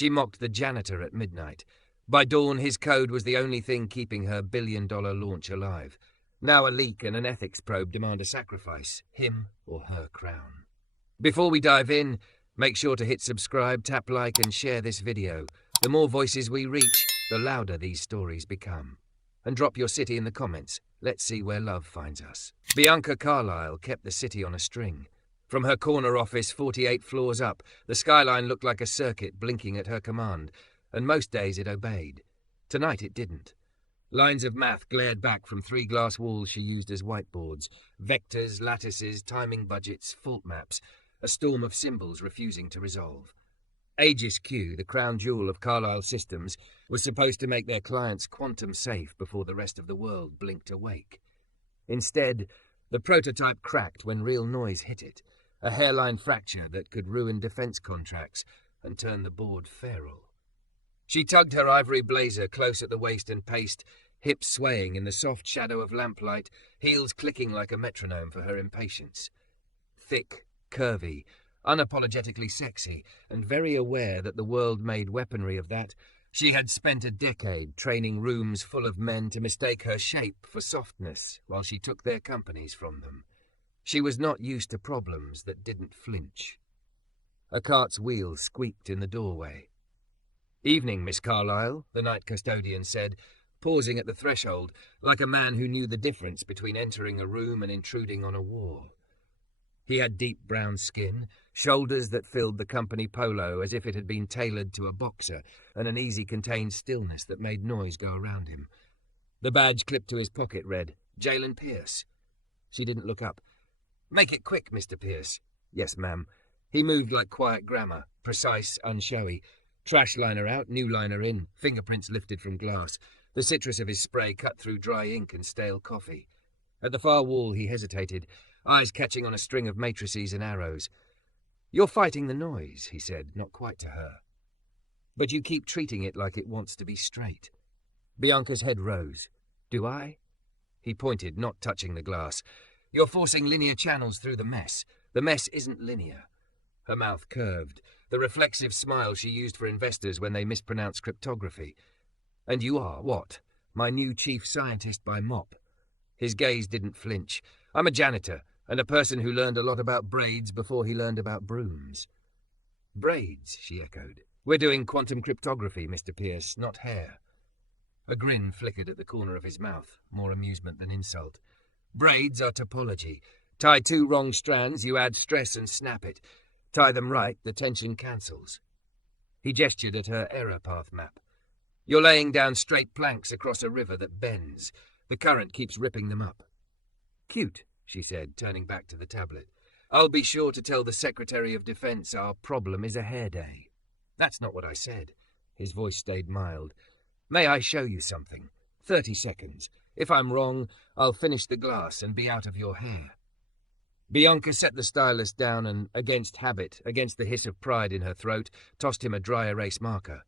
She mocked the janitor at midnight. By dawn, his code was the only thing keeping her billion-dollar launch alive. Now a leak and an ethics probe demand a sacrifice, him or her crown. Before we dive in, make sure to hit subscribe, tap like, and share this video. The more voices we reach, the louder these stories become. And drop your city in the comments. Let's see where love finds us. Bianca Carlisle kept the city on a string. From her corner office 48 floors up, the skyline looked like a circuit blinking at her command, and most days it obeyed. Tonight it didn't. Lines of math glared back from 3 glass walls she used as whiteboards. Vectors, lattices, timing budgets, fault maps. A storm of symbols refusing to resolve. Aegis Q, the crown jewel of Carlisle Systems, was supposed to make their clients quantum safe before the rest of the world blinked awake. Instead, the prototype cracked when real noise hit it, a hairline fracture that could ruin defense contracts and turn the board feral. She tugged her ivory blazer close at the waist and paced, hips swaying in the soft shadow of lamplight, heels clicking like a metronome for her impatience. Thick, curvy, unapologetically sexy, and very aware that the world made weaponry of that, she had spent a decade training rooms full of men to mistake her shape for softness while she took their companies from them. She was not used to problems that didn't flinch. A cart's wheel squeaked in the doorway. "Evening, Miss Carlisle," the night custodian said, pausing at the threshold like a man who knew the difference between entering a room and intruding on a war. He had deep brown skin, shoulders that filled the company polo as if it had been tailored to a boxer, and an easy contained stillness that made noise go around him. The badge clipped to his pocket read, "Jalen Pierce." She didn't look up. "Make it quick, Mr. Pierce." "Yes, ma'am." He moved like quiet grammar, precise, unshowy. Trash liner out, new liner in, fingerprints lifted from glass. The citrus of his spray cut through dry ink and stale coffee. At the far wall he hesitated, eyes catching on a string of matrices and arrows. "You're fighting the noise," he said, not quite to her. "But you keep treating it like it wants to be straight." Bianca's head rose. "Do I?" He pointed, not touching the glass. "You're forcing linear channels through the mess. The mess isn't linear." Her mouth curved, the reflexive smile she used for investors when they mispronounced cryptography. "And you are, what? My new chief scientist by mop." His gaze didn't flinch. "I'm a janitor, and a person who learned a lot about braids before he learned about brooms." "Braids," she echoed. "We're doing quantum cryptography, Mr. Pierce, not hair." A grin flickered at the corner of his mouth, more amusement than insult. "Braids are topology. Tie 2 wrong strands, you add stress and snap it. Tie them right, the tension cancels." He gestured at her error path map. "You're laying down straight planks across a river that bends. The current keeps ripping them up." "Cute," she said, turning back to the tablet. "I'll be sure to tell the Secretary of Defense our problem is a hair day." "That's not what I said." His voice stayed mild. "May I show you something? 30 seconds. If I'm wrong, I'll finish the glass and be out of your hair." Bianca set the stylus down and, against habit, against the hiss of pride in her throat, tossed him a dry erase marker.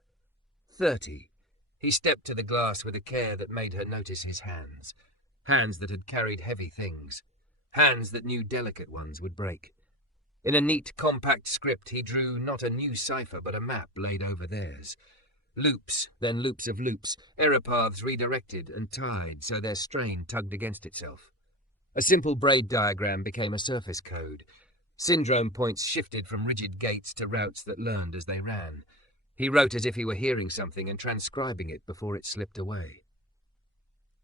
30. He stepped to the glass with a care that made her notice his hands. Hands that had carried heavy things. Hands that knew delicate ones would break. In a neat, compact script he drew not a new cipher but a map laid over theirs. Loops, then loops of loops, error paths redirected and tied so their strain tugged against itself. A simple braid diagram became a surface code. Syndrome points shifted from rigid gates to routes that learned as they ran. He wrote as if he were hearing something and transcribing it before it slipped away.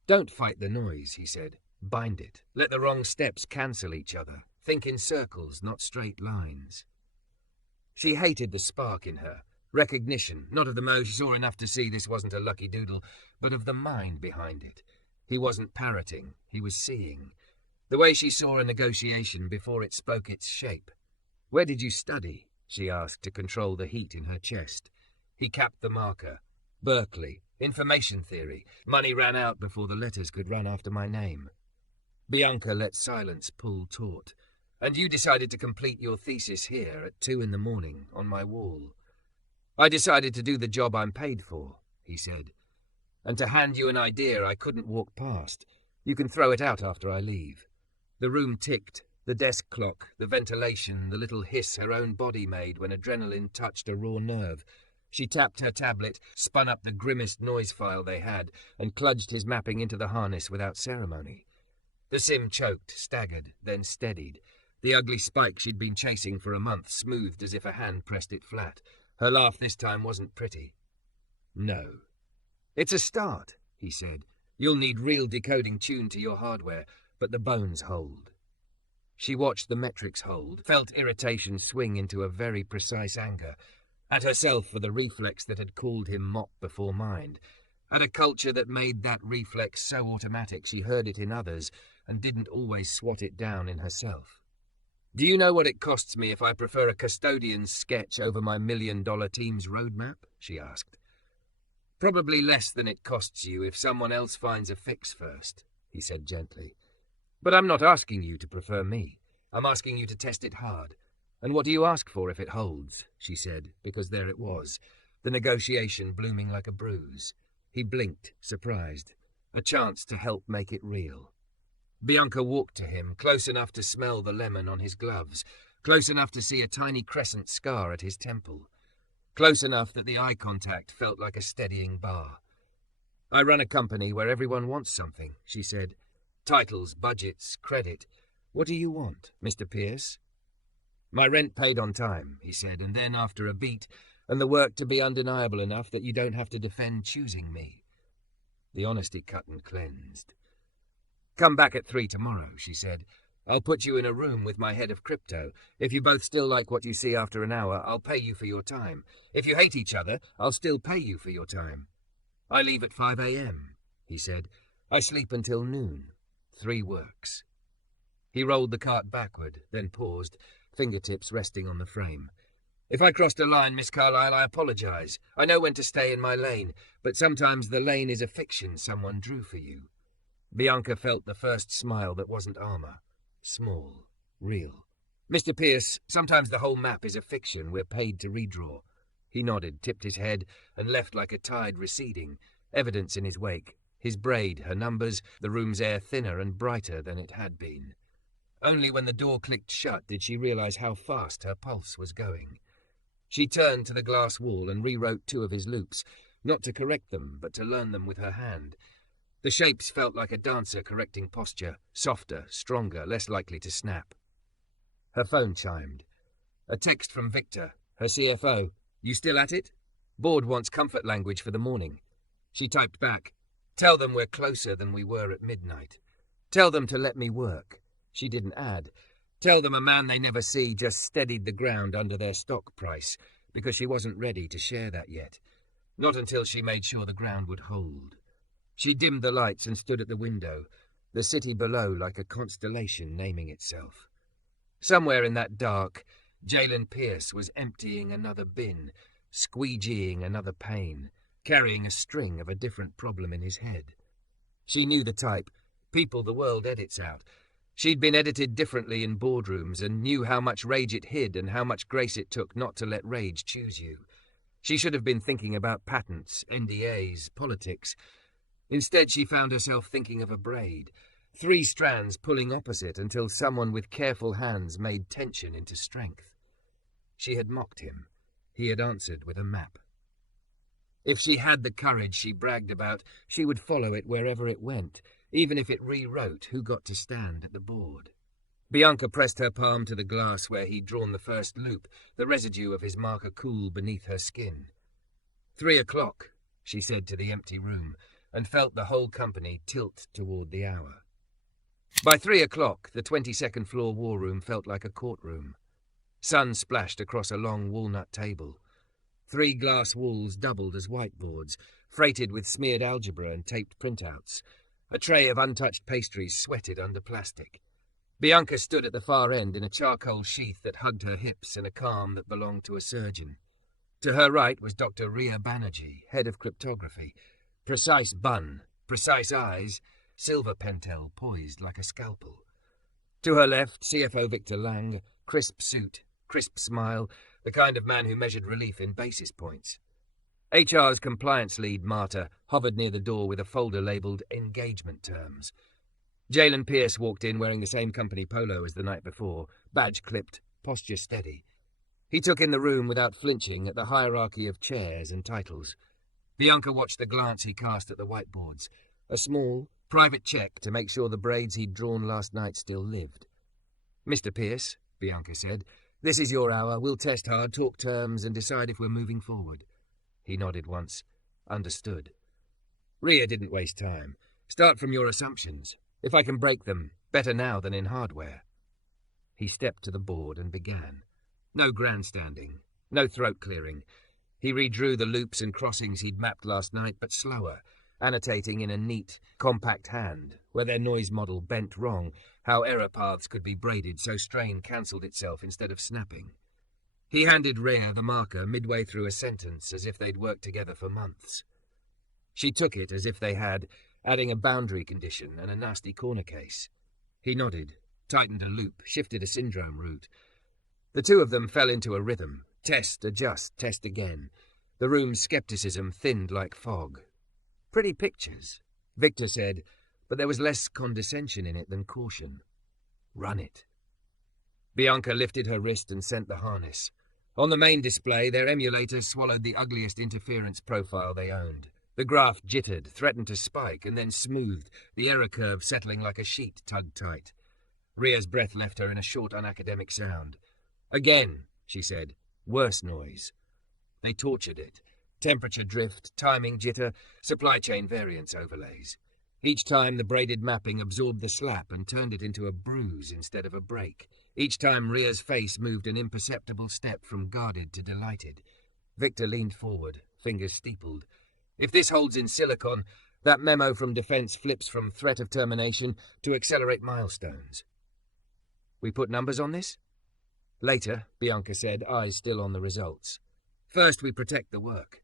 "Don't fight the noise," he said. "Bind it. Let the wrong steps cancel each other. Think in circles, not straight lines." She hated the spark in her. Recognition, not of the mo she saw enough to see this wasn't a lucky doodle, but of the mind behind it. He wasn't parroting, he was seeing. The way she saw a negotiation before it spoke its shape. "Where did you study?" she asked to control the heat in her chest. He capped the marker. "Berkeley. Information theory. Money ran out before the letters could run after my name." Bianca let silence pull taut. "And you decided to complete your thesis here at 2 a.m. on my wall." "I decided to do the job I'm paid for," he said. "And to hand you an idea I couldn't walk past. You can throw it out after I leave." The room ticked, the desk clock, the ventilation, the little hiss her own body made when adrenaline touched a raw nerve. She tapped her tablet, spun up the grimmest noise file they had, and cludged his mapping into the harness without ceremony. The sim choked, staggered, then steadied. The ugly spike she'd been chasing for a month smoothed as if a hand pressed it flat. Her laugh this time wasn't pretty. No. It's a start, he said. You'll need real decoding tuned to your hardware, but the bones hold. She watched the metrics hold, felt irritation swing into a very precise anger, at herself for the reflex that had called him mop before mind, at a culture that made that reflex so automatic she heard it in others and didn't always swat it down in herself. Do you know what it costs me if I prefer a custodian's sketch over my $1 million team's roadmap? She asked. Probably less than it costs you if someone else finds a fix first, he said gently. But I'm not asking you to prefer me. I'm asking you to test it hard. And what do you ask for if it holds? She said, because there it was, the negotiation blooming like a bruise. He blinked, surprised. A chance to help make it real. Bianca walked to him, close enough to smell the lemon on his gloves, close enough to see a tiny crescent scar at his temple, close enough that the eye contact felt like a steadying bar. I run a company where everyone wants something, she said. Titles, budgets, credit. What do you want, Mr. Pierce? My rent paid on time, he said, and then after a beat, and the work to be undeniable enough that you don't have to defend choosing me. The honesty cut and cleansed. Come back at 3 tomorrow, she said. I'll put you in a room with my head of crypto. If you both still like what you see after an hour, I'll pay you for your time. If you hate each other, I'll still pay you for your time. I leave at 5 a.m., he said. I sleep until noon. 3 works. He rolled the cart backward, then paused, fingertips resting on the frame. If I crossed a line, Miss Carlisle, I apologize. I know when to stay in my lane, but sometimes the lane is a fiction someone drew for you. Bianca felt the first smile that wasn't armor. Small. Real. Mr. Pierce, sometimes the whole map is a fiction we're paid to redraw. He nodded, tipped his head, and left like a tide receding, evidence in his wake. His braid, her numbers, the room's air thinner and brighter than it had been. Only when the door clicked shut did she realize how fast her pulse was going. She turned to the glass wall and rewrote 2 of his loops, not to correct them, but to learn them with her hand. The shapes felt like a dancer correcting posture, softer, stronger, less likely to snap. Her phone chimed. A text from Victor, her CFO. You still at it? Board wants comfort language for the morning. She typed back, tell them we're closer than we were at midnight. Tell them to let me work. She didn't add. Tell them a man they never see just steadied the ground under their stock price, because she wasn't ready to share that yet. Not until she made sure the ground would hold. She dimmed the lights and stood at the window, the city below like a constellation naming itself. Somewhere in that dark, Jalen Pierce was emptying another bin, squeegeeing another pain, carrying a string of a different problem in his head. She knew the type, people the world edits out. She'd been edited differently in boardrooms and knew how much rage it hid and how much grace it took not to let rage choose you. She should have been thinking about patents, NDAs, politics. Instead, she found herself thinking of a braid, 3 strands pulling opposite until someone with careful hands made tension into strength. She had mocked him. He had answered with a map. If she had the courage she bragged about, she would follow it wherever it went, even if it rewrote who got to stand at the board. Bianca pressed her palm to the glass where he'd drawn the first loop, the residue of his marker cool beneath her skin. 3 o'clock, she said to the empty room, and felt the whole company tilt toward the hour. By 3 o'clock, the 22nd floor war room felt like a courtroom. Sun splashed across a long walnut table. 3 glass walls doubled as whiteboards, freighted with smeared algebra and taped printouts. A tray of untouched pastries sweated under plastic. Bianca stood at the far end in a charcoal sheath that hugged her hips in a calm that belonged to a surgeon. To her right was Dr. Ria Banerjee, head of cryptography. Precise bun, precise eyes, silver pentel poised like a scalpel. To her left, CFO Victor Lang, crisp suit, crisp smile, the kind of man who measured relief in basis points. HR's compliance lead, Marta, hovered near the door with a folder labelled Engagement Terms. Jalen Pierce walked in wearing the same company polo as the night before, badge clipped, posture steady. He took in the room without flinching at the hierarchy of chairs and titles. Bianca watched the glance he cast at the whiteboards, a small, private check to make sure the braids he'd drawn last night still lived. "Mr. Pierce," Bianca said, "this is your hour. We'll test hard, talk terms, and decide if we're moving forward." He nodded once. Understood. Rhea didn't waste time. "Start from your assumptions. If I can break them, better now than in hardware." He stepped to the board and began. No grandstanding, no throat-clearing. He redrew the loops and crossings he'd mapped last night, but slower, annotating in a neat, compact hand, where their noise model bent wrong, how error paths could be braided so strain cancelled itself instead of snapping. He handed Rhea the marker midway through a sentence as if they'd worked together for months. She took it as if they had, adding a boundary condition and a nasty corner case. He nodded, tightened a loop, shifted a syndrome route. The two of them fell into a rhythm. Test, adjust, test again. The room's skepticism thinned like fog. "Pretty pictures," Victor said, but there was less condescension in it than caution. "Run it." Bianca lifted her wrist and sent the harness. On the main display, their emulator swallowed the ugliest interference profile they owned. The graph jittered, threatened to spike, and then smoothed, the error curve settling like a sheet tugged tight. Rhea's breath left her in a short, unacademic sound. "Again," she said. "Worse noise." They tortured it. Temperature drift, timing jitter, supply chain variance overlays. Each time the braided mapping absorbed the slap and turned it into a bruise instead of a break. Each time Rhea's face moved an imperceptible step from guarded to delighted. Victor leaned forward, fingers steepled. "If this holds in silicon, that memo from defense flips from threat of termination to accelerate milestones." "We put numbers on this?" "Later," Bianca said, eyes still on the results. "First we protect the work."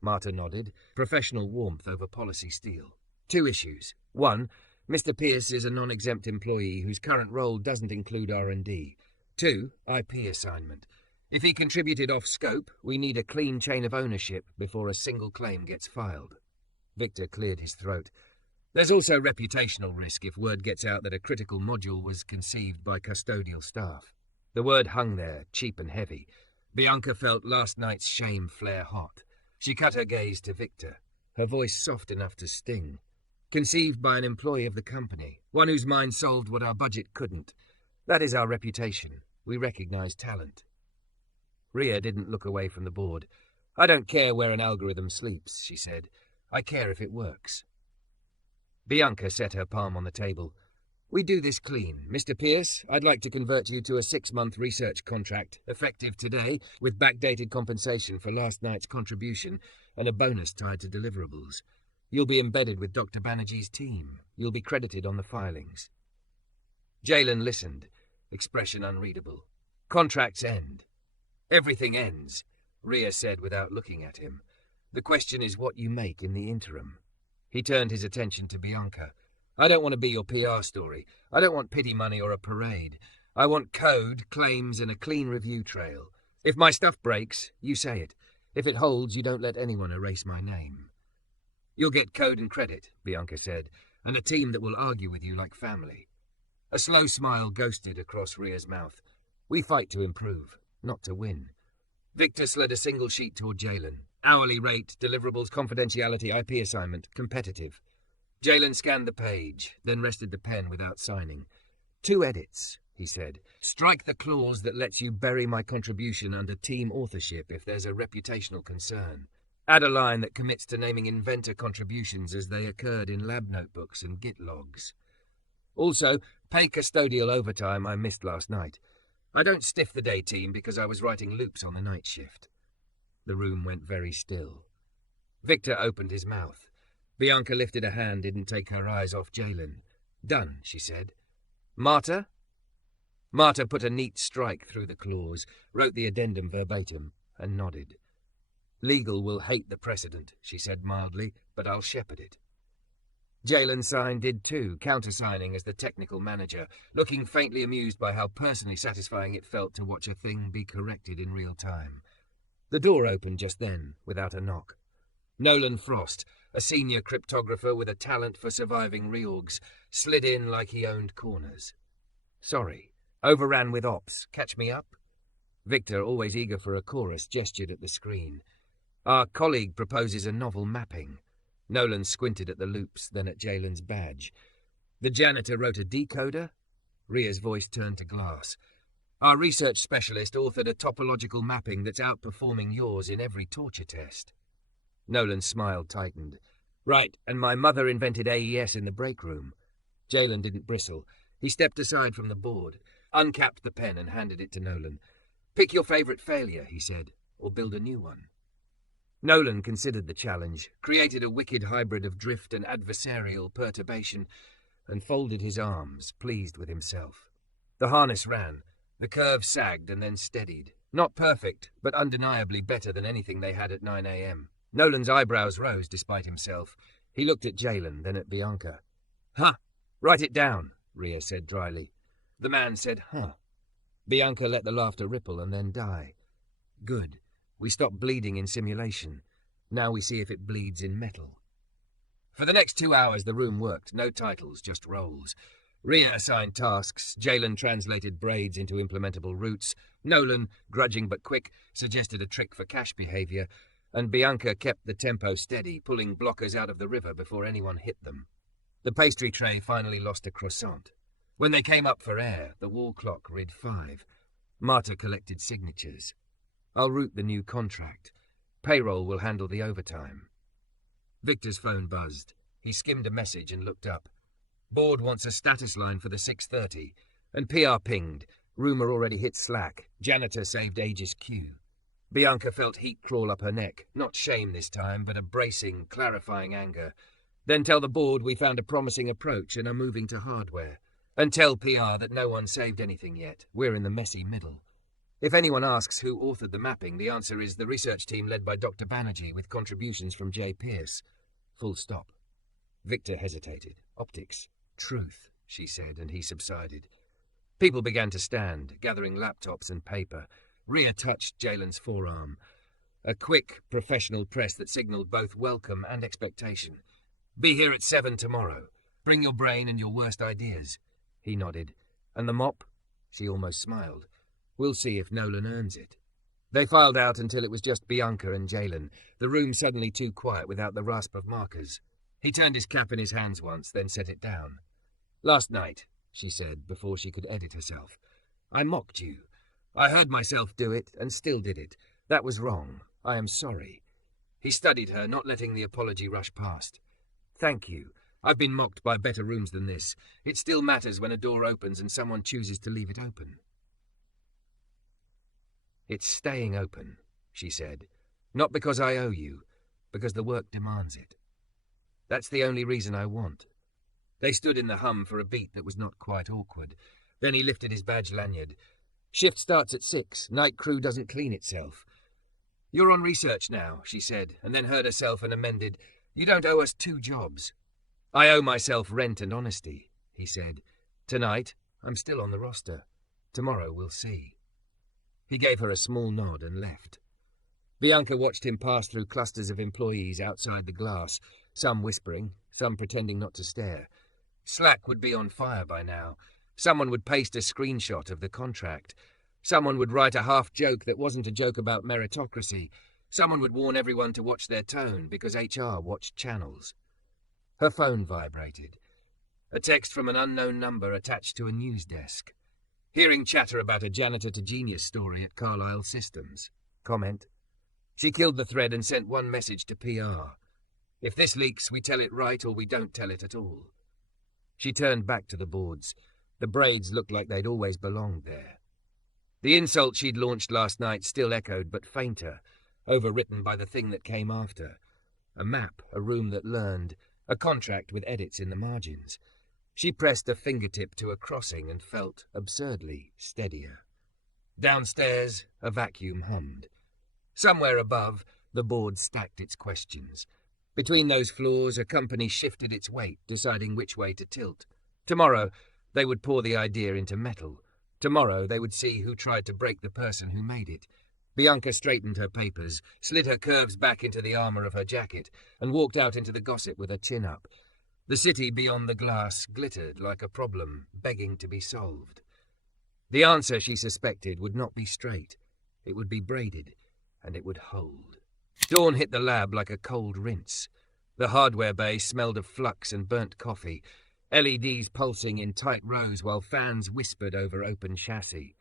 Marta nodded, professional warmth over policy steel. "Two issues. One, Mr. Pierce is a non-exempt employee whose current role doesn't include R&D. Two, IP assignment. If he contributed off scope, we need a clean chain of ownership before a single claim gets filed." Victor cleared his throat. "There's also reputational risk if word gets out that a critical module was conceived by custodial staff." The word hung there, cheap and heavy. Bianca felt last night's shame flare hot. She cut her gaze to Victor, her voice soft enough to sting. "Conceived by an employee of the company, one whose mind solved what our budget couldn't. That is our reputation. We recognize talent." Rhea didn't look away from the board. "I don't care where an algorithm sleeps," she said. "I care if it works." Bianca set her palm on the table. "We do this clean. Mr. Pierce, I'd like to convert you to a 6-month research contract, effective today, with backdated compensation for last night's contribution and a bonus tied to deliverables. You'll be embedded with Dr. Banerjee's team. You'll be credited on the filings." Jalen listened, expression unreadable. "Contracts end." "Everything ends," Rhea said without looking at him. "The question is what you make in the interim." He turned his attention to Bianca. "I don't want to be your PR story. I don't want pity money or a parade. I want code, claims, and a clean review trail. If my stuff breaks, you say it. If it holds, you don't let anyone erase my name." "You'll get code and credit," Bianca said, "and a team that will argue with you like family." A slow smile ghosted across Rhea's mouth. "We fight to improve, not to win." Victor slid a single sheet toward Jalen. Hourly rate, deliverables, confidentiality, IP assignment, competitive. Jalen scanned the page, then rested the pen without signing. "2 edits," he said. "Strike the clause that lets you bury my contribution under team authorship if there's a reputational concern. Add a line that commits to naming inventor contributions as they occurred in lab notebooks and Git logs. Also, pay custodial overtime I missed last night. I don't stiff the day team because I was writing loops on the night shift." The room went very still. Victor opened his mouth. Bianca lifted a hand, didn't take her eyes off Jalen. "Done," she said. "Marta?" Marta put a neat strike through the clause, wrote the addendum verbatim, and nodded. "Legal will hate the precedent," she said mildly, "but I'll shepherd it." Jalen signed did too, countersigning as the technical manager, looking faintly amused by how personally satisfying it felt to watch a thing be corrected in real time. The door opened just then, without a knock. Nolan Frost, a senior cryptographer with a talent for surviving reorgs, slid in like he owned corners. "Sorry, overran with ops. Catch me up?" Victor, always eager for a chorus, gestured at the screen. Our colleague proposes a novel mapping. Nolan squinted at the loops, then at Jalen's badge. The janitor wrote a decoder? Ria's voice turned to glass. Our research specialist authored a topological mapping that's outperforming yours in every torture test. Nolan's smile tightened. Right, and my mother invented AES in the break room. Jalen didn't bristle. He stepped aside from the board, uncapped the pen and handed it to Nolan. Pick your favourite failure, he said, or build a new one. Nolan considered the challenge, created a wicked hybrid of drift and adversarial perturbation, and folded his arms, pleased with himself. The harness ran. The curve sagged and then steadied. Not perfect, but undeniably better than anything they had at 9 a.m. Nolan's eyebrows rose despite himself. He looked at Jalen, then at Bianca. Huh! Write it down, Ria said dryly. The man said, huh. Bianca let the laughter ripple and then die. Good. We stopped bleeding in simulation. Now we see if it bleeds in metal. For the next 2 hours the room worked. No titles, just roles. Ria assigned tasks. Jalen translated braids into implementable routes. Nolan, grudging but quick, suggested a trick for cash behaviour. And Bianca kept the tempo steady, pulling blockers out of the river before anyone hit them. The pastry tray finally lost a croissant. When they came up for air, the wall clock read 5. Marta collected signatures. I'll route the new contract. Payroll will handle the overtime. Victor's phone buzzed. He skimmed a message and looked up. Board wants a status line for the 6:30. And PR pinged. Rumour already hit Slack. Janitor saved Aegis Q. Bianca felt heat crawl up her neck. Not shame this time, but a bracing, clarifying anger. Then tell the board we found a promising approach and are moving to hardware. And tell PR that no one saved anything yet. We're in the messy middle. If anyone asks who authored the mapping, the answer is the research team led by Dr. Banerjee with contributions from J. Pierce. Full stop. Victor hesitated. Optics. Truth, she said, and he subsided. People began to stand, gathering laptops and paper. Ria touched Jalen's forearm. A quick, professional press that signalled both welcome and expectation. Be here at 7 tomorrow. Bring your brain and your worst ideas. He nodded. And the mop? She almost smiled. We'll see if Nolan earns it. They filed out until it was just Bianca and Jalen, the room suddenly too quiet without the rasp of markers. He turned his cap in his hands once, then set it down. Last night, she said, before she could edit herself, I mocked you. I heard myself do it, and still did it. That was wrong. I am sorry. He studied her, not letting the apology rush past. Thank you. I've been mocked by better rooms than this. It still matters when a door opens and someone chooses to leave it open. It's staying open, she said. Not because I owe you, because the work demands it. That's the only reason I want. They stood in the hum for a beat that was not quite awkward. Then he lifted his badge lanyard. Shift starts at 6. Night crew doesn't clean itself. You're on research now, she said, and then heard herself and amended. You don't owe us 2 jobs. I owe myself rent and honesty, he said. Tonight, I'm still on the roster. Tomorrow we'll see. He gave her a small nod and left. Bianca watched him pass through clusters of employees outside the glass, some whispering, some pretending not to stare. Slack would be on fire by now. Someone would paste a screenshot of the contract. Someone would write a half-joke that wasn't a joke about meritocracy. Someone would warn everyone to watch their tone because HR watched channels. Her phone vibrated. A text from an unknown number attached to a news desk. Hearing chatter about a janitor to genius story at Carlisle Systems. Comment. She killed the thread and sent one message to PR. If this leaks, we tell it right or we don't tell it at all. She turned back to the boards. The braids looked like they'd always belonged there. The insult she'd launched last night still echoed, but fainter, overwritten by the thing that came after. A map, a room that learned, a contract with edits in the margins. She pressed a fingertip to a crossing and felt, absurdly, steadier. Downstairs, a vacuum hummed. Somewhere above, the board stacked its questions. Between those floors, a company shifted its weight, deciding which way to tilt. Tomorrow, they would pour the idea into metal. Tomorrow, they would see who tried to break the person who made it. Bianca straightened her papers, slid her curves back into the armour of her jacket, and walked out into the gossip with her chin up. The city beyond the glass glittered like a problem begging to be solved. The answer, she suspected, would not be straight. It would be braided, and it would hold. Dawn hit the lab like a cold rinse. The hardware bay smelled of flux and burnt coffee, LEDs pulsing in tight rows while fans whispered over open chassis.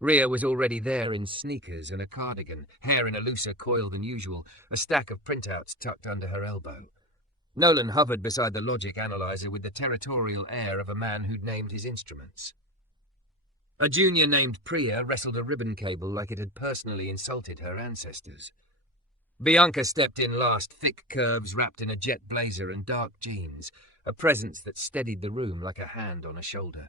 Rhea was already there in sneakers and a cardigan, hair in a looser coil than usual, a stack of printouts tucked under her elbow. Nolan hovered beside the logic analyzer with the territorial air of a man who'd named his instruments. A junior named Priya wrestled a ribbon cable like it had personally insulted her ancestors. Bianca stepped in last, thick curves wrapped in a jet blazer and dark jeans, a presence that steadied the room like a hand on a shoulder.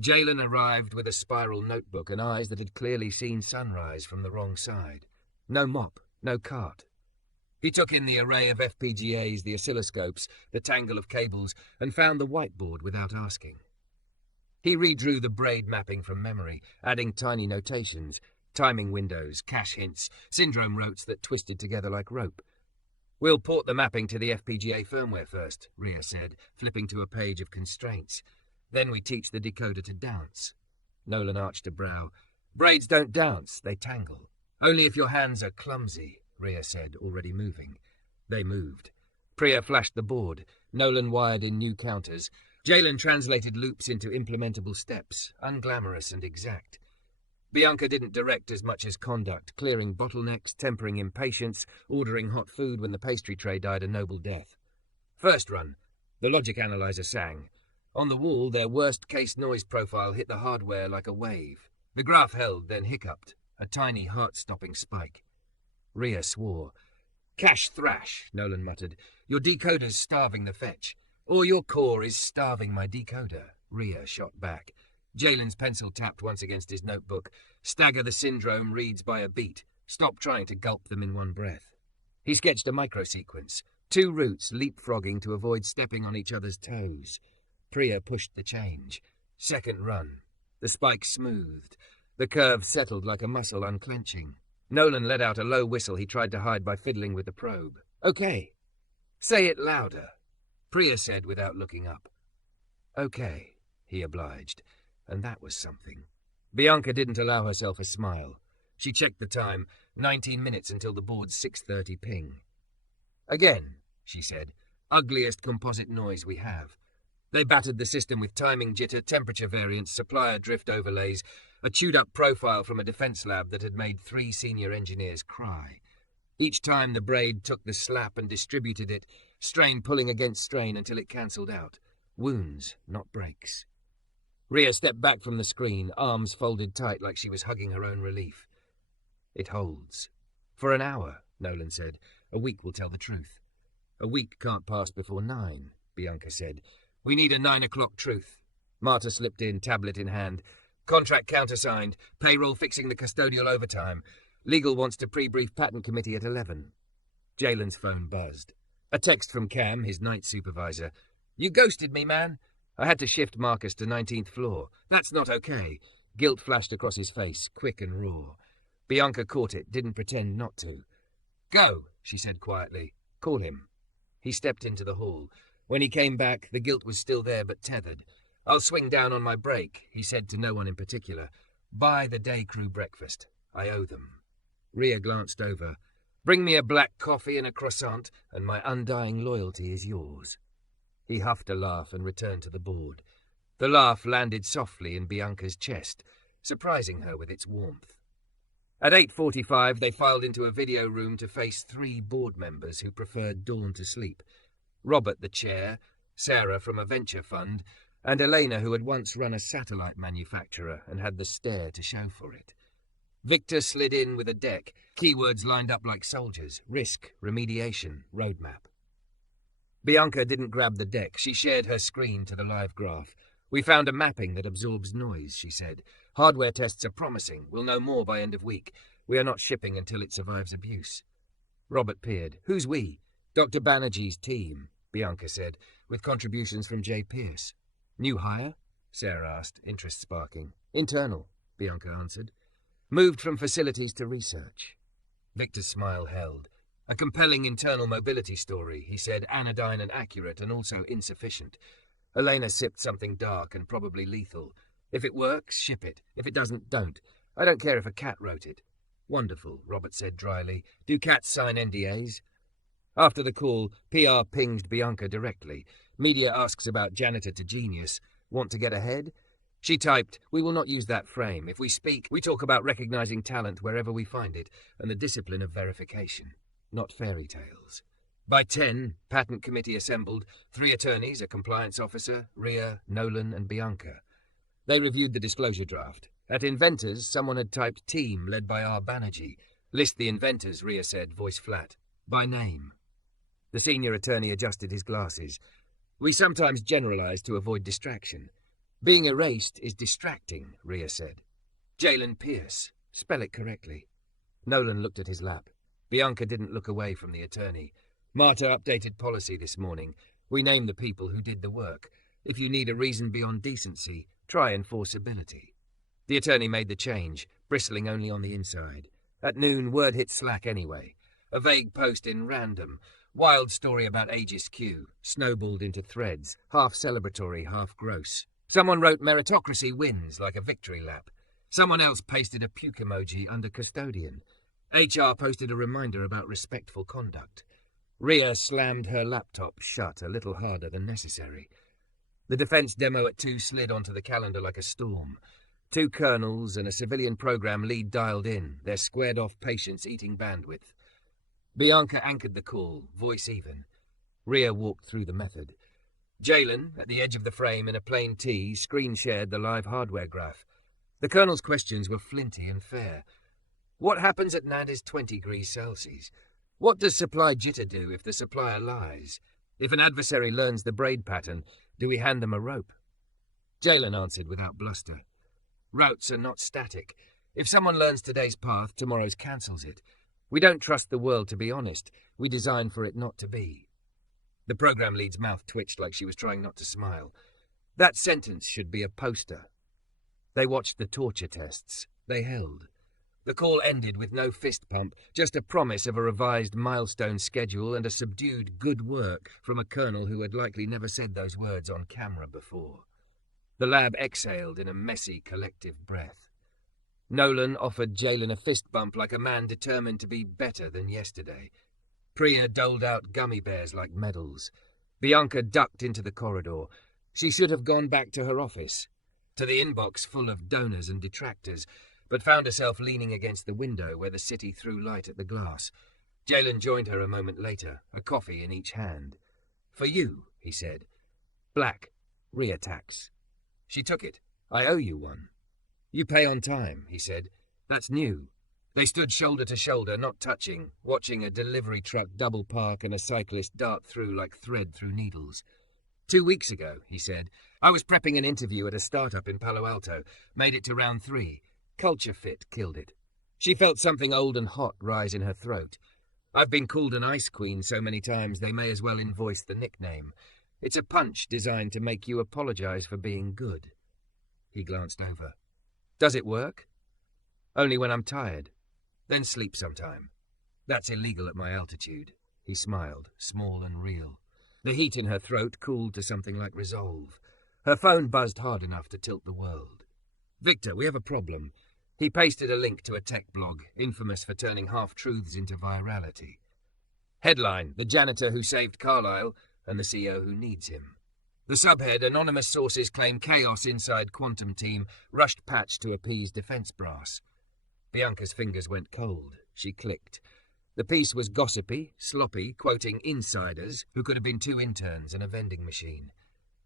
Jalen arrived with a spiral notebook and eyes that had clearly seen sunrise from the wrong side. No mop, no cart. He took in the array of FPGAs, the oscilloscopes, the tangle of cables, and found the whiteboard without asking. He redrew the braid mapping from memory, adding tiny notations, timing windows, cache hints, syndrome rotes that twisted together like rope. "We'll port the mapping to the FPGA firmware first," Rhea said, flipping to a page of constraints. "Then we teach the decoder to dance." Nolan arched a brow. "Braids don't dance, they tangle. Only if your hands are clumsy," Rhea said, already moving. They moved. Priya flashed the board. Nolan wired in new counters. Jalen translated loops into implementable steps, unglamorous and exact. Bianca didn't direct as much as conduct, clearing bottlenecks, tempering impatience, ordering hot food when the pastry tray died a noble death. First run. The logic analyzer sang. On the wall, their worst-case noise profile hit the hardware like a wave. The graph held, then hiccuped, a tiny heart-stopping spike. Rhea swore. "Cache thrash," Nolan muttered. "Your decoder's starving the fetch. Or your core is starving my decoder," Rhea shot back. Jalen's pencil tapped once against his notebook. "Stagger the syndrome reads by a beat. Stop trying to gulp them in one breath." He sketched a microsequence. 2 routes leapfrogging to avoid stepping on each other's toes. Priya pushed the change. Second run. The spike smoothed. The curve settled like a muscle unclenching. Nolan let out a low whistle he tried to hide by fiddling with the probe. "Okay." "Say it louder," Priya said without looking up. "Okay," he obliged, and that was something. Bianca didn't allow herself a smile. She checked the time, 19 minutes until the board's 6:30 ping. "Again," she said, "ugliest composite noise we have." They battered the system with timing jitter, temperature variance, supplier drift overlays, a chewed-up profile from a defense lab that had made 3 senior engineers cry. Each time the braid took the slap and distributed it, strain pulling against strain until it cancelled out. Wounds, not breaks. Rhea stepped back from the screen, arms folded tight like she was hugging her own relief. "It holds. For an hour," Nolan said. "A week will tell the truth." "A week can't pass before 9, Bianca said. "We need a 9 o'clock truth." Marta slipped in, tablet in hand. "Contract countersigned. Payroll fixing the custodial overtime. Legal wants to pre-brief patent committee at 11. Jalen's phone buzzed. A text from Cam, his night supervisor. "You ghosted me, man. I had to shift Marcus to 19th floor. That's not okay." Guilt flashed across his face, quick and raw. Bianca caught it, didn't pretend not to. "Go," she said quietly. "Call him." He stepped into the hall. When he came back, the guilt was still there but tethered. "I'll swing down on my break," he said to no one in particular. "Buy the day crew breakfast. I owe them." Rhea glanced over. "Bring me a black coffee and a croissant, and my undying loyalty is yours." He huffed a laugh and returned to the board. The laugh landed softly in Bianca's chest, surprising her with its warmth. At 8:45, they filed into a video room to face 3 board members who preferred dawn to sleep. Robert, the chair, Sarah from a venture fund, and Elena, who had once run a satellite manufacturer and had the stare to show for it. Victor slid in with a deck, keywords lined up like soldiers: risk, remediation, roadmap. Bianca didn't grab the deck. She shared her screen to the live graph. "We found a mapping that absorbs noise," she said. "Hardware tests are promising. We'll know more by end of week. We are not shipping until it survives abuse." Robert peered. "Who's we?" "Dr. Banerjee's team," Bianca said, "with contributions from J. Pierce." "New hire?" Sarah asked, interest sparking. "Internal," Bianca answered. "Moved from facilities to research." Victor's smile held. "A compelling internal mobility story," he said, "anodyne and accurate and also insufficient. Elena sipped something dark and probably lethal. If it works, ship it. If it doesn't, don't. I don't care if a cat wrote it." Wonderful, Robert said dryly. Do cats sign NDAs? After the call, PR pinged Bianca directly. Media asks about Janitor to Genius. Want to get ahead? She typed, "We will not use that frame. If we speak, we talk about recognizing talent wherever we find it, and the discipline of verification, not fairy tales." By 10, patent committee assembled, 3 attorneys, a compliance officer, Rhea, Nolan, and Bianca. They reviewed the disclosure draft. At Inventors, someone had typed team led by R. Banerjee. List the inventors, Rhea said, voice flat. By name. The senior attorney adjusted his glasses. We sometimes generalize to avoid distraction. Being erased is distracting, Rhea said. Jalen Pierce. Spell it correctly. Nolan looked at his lap. Bianca didn't look away from the attorney. Marta updated policy this morning. We name the people who did the work. If you need a reason beyond decency, try enforceability. The attorney made the change, bristling only on the inside. At noon, word hit Slack anyway. A vague post in Random. Wild story about Aegis Q. Snowballed into threads, half celebratory, half gross. Someone wrote meritocracy wins like a victory lap. Someone else pasted a puke emoji under custodian. HR posted a reminder about respectful conduct. Rhea slammed her laptop shut a little harder than necessary. The defense demo at 2 slid onto the calendar like a storm. 2 colonels and a civilian program lead dialed in, their squared-off patience eating bandwidth. Bianca anchored the call, voice even. Rhea walked through the method. Jalen, at the edge of the frame in a plain tee, screen-shared the live hardware graph. The colonel's questions were flinty and fair. What happens at -20 degrees Celsius? What does supply jitter do if the supplier lies? If an adversary learns the braid pattern, do we hand them a rope? Jalen answered without bluster. Routes are not static. If someone learns today's path, tomorrow's cancels it. We don't trust the world to be honest. We design for it not to be. The program lead's mouth twitched like she was trying not to smile. That sentence should be a poster. They watched the torture tests. They held. The call ended with no fist pump, just a promise of a revised milestone schedule and a subdued good work from a colonel who had likely never said those words on camera before. The lab exhaled in a messy collective breath. Nolan offered Jalen a fist bump like a man determined to be better than yesterday. Priya doled out gummy bears like medals. Bianca ducked into the corridor. She should have gone back to her office, to the inbox full of donors and detractors, but found herself leaning against the window where the city threw light at the glass. Jalen joined her a moment later, a coffee in each hand. For you, he said. Black. Rhea tax. She took it. I owe you one. You pay on time, he said. That's new. They stood shoulder to shoulder, not touching, watching a delivery truck double park and a cyclist dart through like thread through needles. 2 weeks ago, he said, I was prepping an interview at a startup in Palo Alto, made it to round 3. Culture fit killed it. She felt something old and hot rise in her throat. I've been called an ice queen so many times they may as well invoice the nickname. It's a punch designed to make you apologize for being good. He glanced over. Does it work? Only when I'm tired. Then sleep sometime. That's illegal at my altitude. He smiled, small and real. The heat in her throat cooled to something like resolve. Her phone buzzed hard enough to tilt the world. Victor, we have a problem. He pasted a link to a tech blog, infamous for turning half-truths into virality. Headline, The Janitor Who Saved Carlisle and the CEO Who Needs Him. The subhead, Anonymous Sources Claim Chaos Inside Quantum Team, Rushed Patch to Appease Defense Brass. Bianca's fingers went cold. She clicked. The piece was gossipy, sloppy, quoting insiders who could have been 2 interns and a vending machine.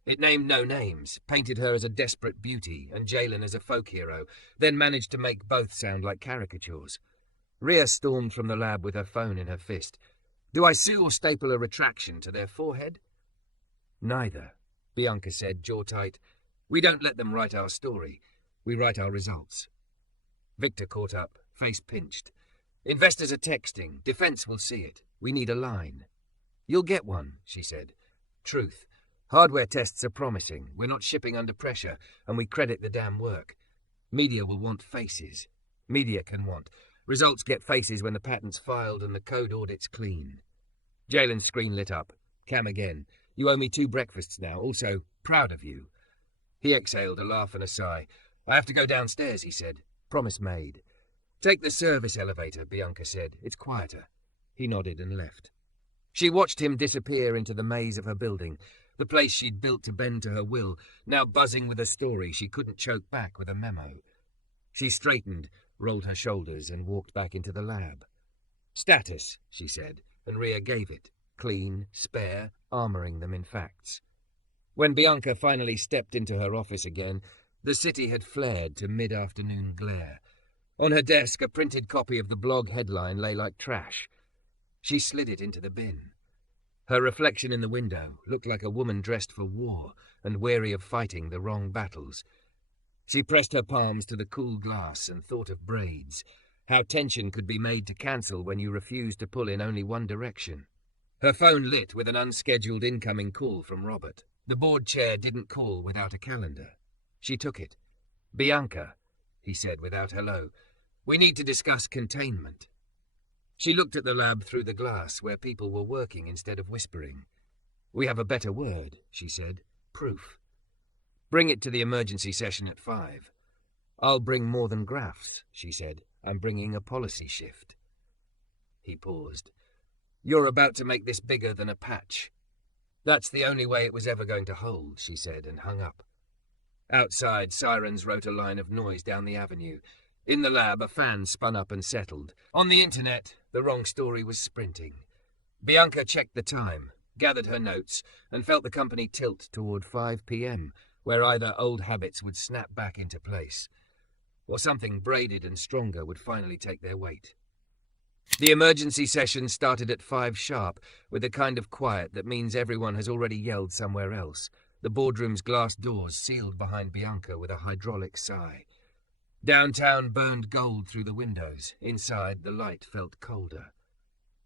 It named no names, painted her as a desperate beauty and Jalen as a folk hero, then managed to make both sound like caricatures. Rhea stormed from the lab with her phone in her fist. Do I sue or staple a retraction to their forehead? Neither, Bianca said, jaw tight. We don't let them write our story. We write our results. Victor caught up, face pinched. Investors are texting. Defense will see it. We need a line. You'll get one, she said. Truth. Hardware tests are promising. We're not shipping under pressure, and we credit the damn work. Media will want faces. Media can want. Results get faces when the patent's filed and the code audit's clean. Jalen's screen lit up. Cam again. You owe me 2 breakfasts now. Also, proud of you. He exhaled a laugh and a sigh. I have to go downstairs, he said. Promise made. "Take the service elevator," Bianca said. "It's quieter." He nodded and left. She watched him disappear into the maze of her building, the place she'd built to bend to her will, now buzzing with a story she couldn't choke back with a memo. She straightened, rolled her shoulders, and walked back into the lab. "Status," she said, and Rhea gave it. Clean, spare, armouring them in facts. When Bianca finally stepped into her office again, the city had flared to mid-afternoon glare. On her desk, a printed copy of the blog headline lay like trash. She slid it into the bin. Her reflection in the window looked like a woman dressed for war and weary of fighting the wrong battles. She pressed her palms to the cool glass and thought of braids, how tension could be made to cancel when you refused to pull in only one direction. Her phone lit with an unscheduled incoming call from Robert. The board chair didn't call without a calendar. She took it. "Bianca," he said without hello, "we need to discuss containment." She looked at the lab through the glass where people were working instead of whispering. "We have a better word," she said. "Proof. Bring it to the emergency session at 5. "I'll bring more than graphs," she said. "I'm bringing a policy shift." He paused. "You're about to make this bigger than a patch." "That's the only way it was ever going to hold," she said, and hung up. Outside, sirens wrote a line of noise down the avenue. In the lab, a fan spun up and settled. On the internet, the wrong story was sprinting. Bianca checked the time, gathered her notes, and felt the company tilt toward 5 p.m., where either old habits would snap back into place, or something braided and stronger would finally take their weight. The emergency session started at 5 sharp, with the kind of quiet that means everyone has already yelled somewhere else. The boardroom's glass doors sealed behind Bianca with a hydraulic sigh. Downtown burned gold through the windows. Inside, the light felt colder.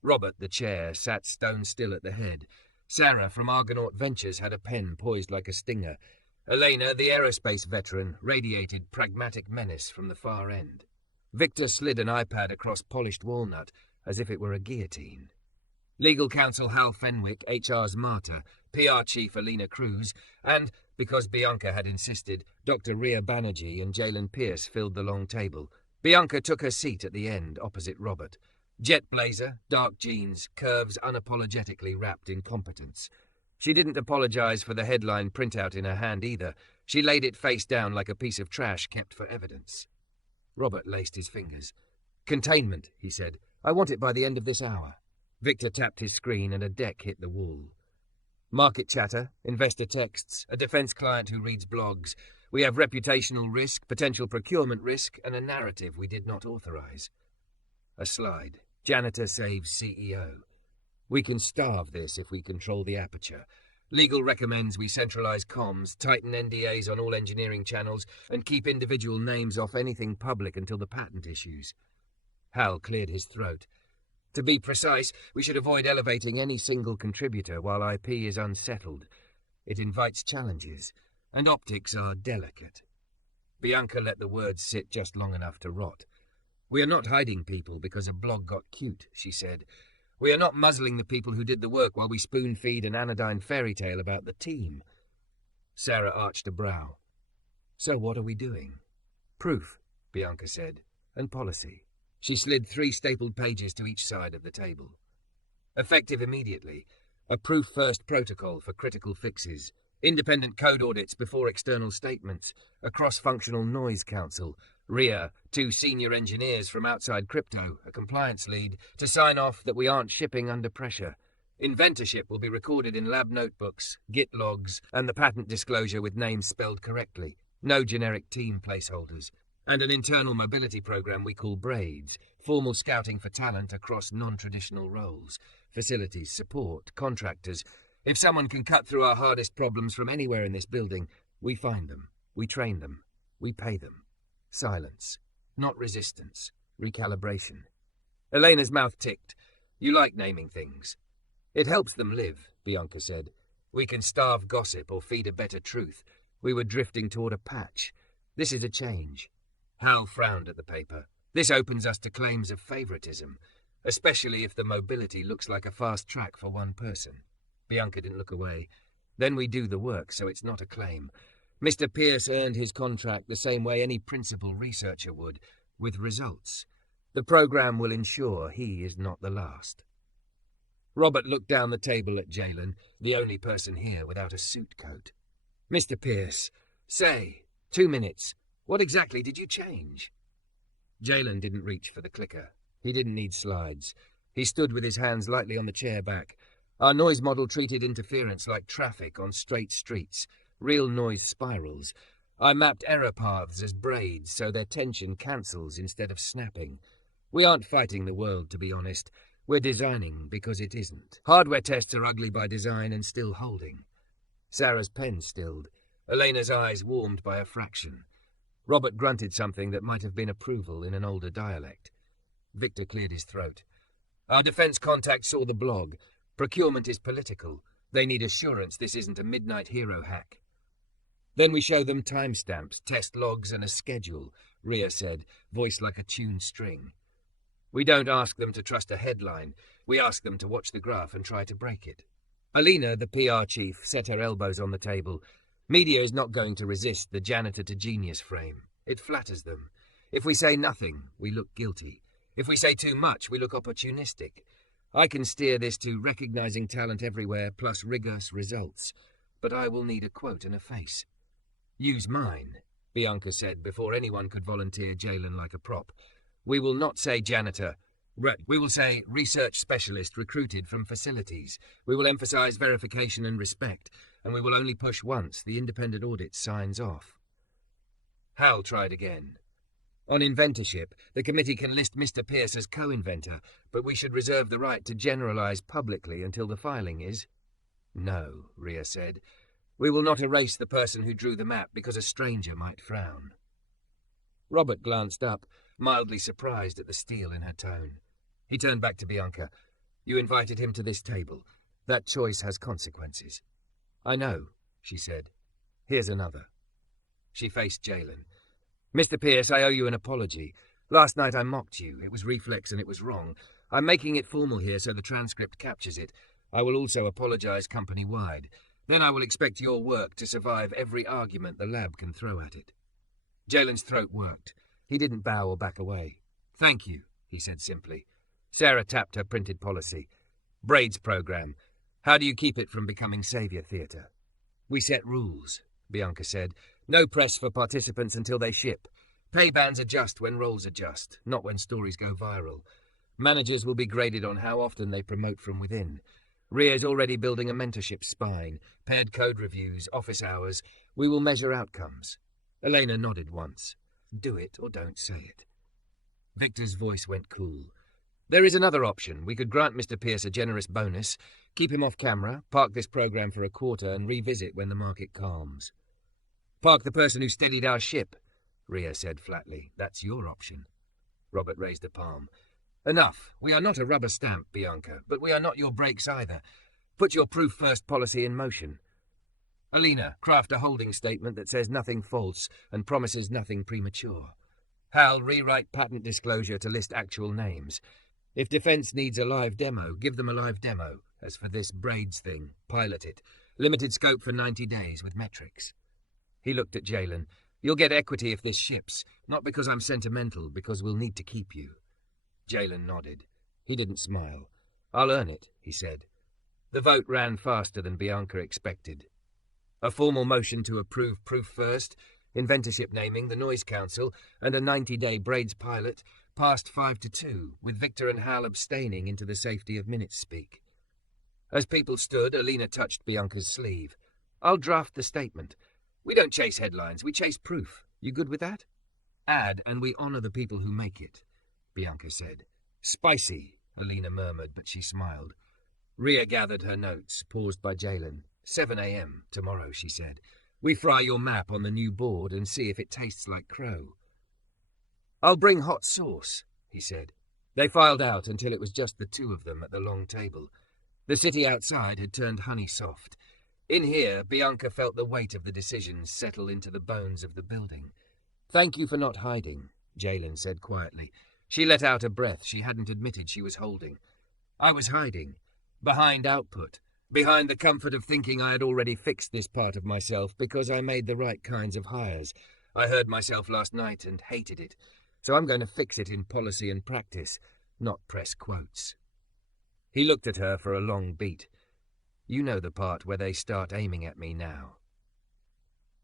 Robert, the chair, sat stone still at the head. Sarah from Argonaut Ventures had a pen poised like a stinger. Elena, the aerospace veteran, radiated pragmatic menace from the far end. Victor slid an iPad across polished walnut as if it were a guillotine. Legal counsel Hal Fenwick, HR's martyr, PR chief Alina Cruz, and, because Bianca had insisted, Dr. Rhea Banerjee and Jalen Pierce filled the long table. Bianca took her seat at the end, opposite Robert. Jet blazer, dark jeans, curves unapologetically wrapped in competence. She didn't apologize for the headline printout in her hand either. She laid it face down like a piece of trash kept for evidence. Robert laced his fingers. "Containment," he said. "I want it by the end of this hour." Victor tapped his screen and a deck hit the wall. "Market chatter, investor texts, a defense client who reads blogs. We have reputational risk, potential procurement risk, and a narrative we did not authorize." A slide. "Janitor saves CEO. We can starve this if we control the aperture. Legal recommends we centralize comms, tighten NDAs on all engineering channels, and keep individual names off anything public until the patent issues." Hal cleared his throat. "To be precise, we should avoid elevating any single contributor while IP is unsettled. It invites challenges, and optics are delicate." Bianca let the words sit just long enough to rot. "We are not hiding people because a blog got cute," she said. "We are not muzzling the people who did the work while we spoon-feed an anodyne fairy tale about the team." Sarah arched a brow. "So what are we doing?" "Proof," Bianca said, "and policy." She slid 3 stapled pages to each side of the table. "Effective immediately. A proof-first protocol for critical fixes. Independent code audits before external statements. A cross-functional noise council. Rhea, 2 senior engineers from outside crypto, a compliance lead, to sign off that we aren't shipping under pressure. Inventorship will be recorded in lab notebooks, Git logs, and the patent disclosure with names spelled correctly. No generic team placeholders. And an internal mobility program we call Braids, formal scouting for talent across non-traditional roles, facilities, support, contractors. If someone can cut through our hardest problems from anywhere in this building, we find them, we train them, we pay them. Silence, not resistance, recalibration. Elena's mouth ticked. "You like naming things." "It helps them live," Bianca said. "We can starve gossip or feed a better truth. We were drifting toward a patch. This is a change." Hal frowned at the paper. "This opens us to claims of favoritism, especially if the mobility looks like a fast track for one person." Bianca didn't look away. "Then we do the work, so it's not a claim. Mr. Pierce earned his contract the same way any principal researcher would, with results. The program will ensure he is not the last. Robert looked down the table at Jalen, the only person here without a suit coat. Mr. Pierce, say, 2 minutes, what exactly did you change? Jalen didn't reach for the clicker. He didn't need slides. He stood with his hands lightly on the chair back. Our noise model treated interference like traffic on straight streets, real noise spirals. I mapped error paths as braids so their tension cancels instead of snapping. We aren't fighting the world, to be honest. We're designing because it isn't. Hardware tests are ugly by design and still holding. Sarah's pen stilled. Elena's eyes warmed by a fraction. Robert grunted something that might have been approval in an older dialect. Victor cleared his throat. Our defense contact saw the blog. Procurement is political. They need assurance this isn't a midnight hero hack. Then we show them timestamps, test logs, and a schedule, Rhea said, voice like a tuned string. We don't ask them to trust a headline. We ask them to watch the graph and try to break it. Alina, the PR chief, set her elbows on the table. Media is not going to resist the janitor to genius frame. It flatters them. If we say nothing, we look guilty. If we say too much, we look opportunistic. I can steer this to recognizing talent everywhere plus rigorous results. But I will need a quote and a face. Use mine, Bianca said before anyone could volunteer Jalen like a prop. We will not say janitor. We will say research specialist recruited from facilities. We will emphasize verification and respect, and we will only push once the independent audit signs off. Hal tried again. On inventorship, the committee can list Mr. Pierce as co-inventor, but we should reserve the right to generalize publicly until the filing is. No, Rhea said. We will not erase the person who drew the map because a stranger might frown. Robert glanced up, mildly surprised at the steel in her tone. He turned back to Bianca. You invited him to this table. That choice has consequences. I know, she said. Here's another. She faced Jalen. Mr. Pierce, I owe you an apology. Last night I mocked you. It was reflex and it was wrong. I'm making it formal here so the transcript captures it. I will also apologize company-wide. Then I will expect your work to survive every argument the lab can throw at it. Jalen's throat worked. He didn't bow or back away. Thank you, he said simply. Sarah tapped her printed policy. Braid's program. How do you keep it from becoming savior theatre? We set rules, Bianca said. No press for participants until they ship. Pay bands adjust when roles adjust, not when stories go viral. Managers will be graded on how often they promote from within. Rhea's already building a mentorship spine, paired code reviews, office hours. We will measure outcomes. Elena nodded once. Do it or don't say it. Victor's voice went cool. There is another option. We could grant Mr. Pierce a generous bonus, keep him off camera, park this program for a quarter and revisit when the market calms. Park the person who steadied our ship, Rhea said flatly. That's your option. Robert raised a palm. Enough. We are not a rubber stamp, Bianca, but we are not your brakes either. Put your proof-first policy in motion. Alina, craft a holding statement that says nothing false and promises nothing premature. Hal, rewrite patent disclosure to list actual names. If defense needs a live demo, give them a live demo. As for this braids thing, pilot it. Limited scope for 90 days with metrics. He looked at Jalen. You'll get equity if this ships, not because I'm sentimental, because we'll need to keep you. Jalen nodded. He didn't smile. I'll earn it, he said. The vote ran faster than Bianca expected. A formal motion to approve proof first, inventorship naming, the Noise Council, and a 90-day braids pilot passed 5-2, with Victor and Hal abstaining into the safety of minutes speak. As people stood, Alina touched Bianca's sleeve. I'll draft the statement. We don't chase headlines, we chase proof. You good with that? Add, and we honor the people who make it, Bianca said. Spicy, Alina murmured, but she smiled. Rhea gathered her notes, paused by Jalen. 7 a.m. tomorrow, she said. We fry your map on the new board and see if it tastes like crow. I'll bring hot sauce, he said. They filed out until it was just the two of them at the long table. The city outside had turned honey soft. In here, Bianca felt the weight of the decisions settle into the bones of the building. Thank you for not hiding, Jalen said quietly. She let out a breath she hadn't admitted she was holding. I was hiding, behind output, behind the comfort of thinking I had already fixed this part of myself because I made the right kinds of hires. I heard myself last night and hated it. So I'm going to fix it in policy and practice, not press quotes." He looked at her for a long beat. "You know the part where they start aiming at me now."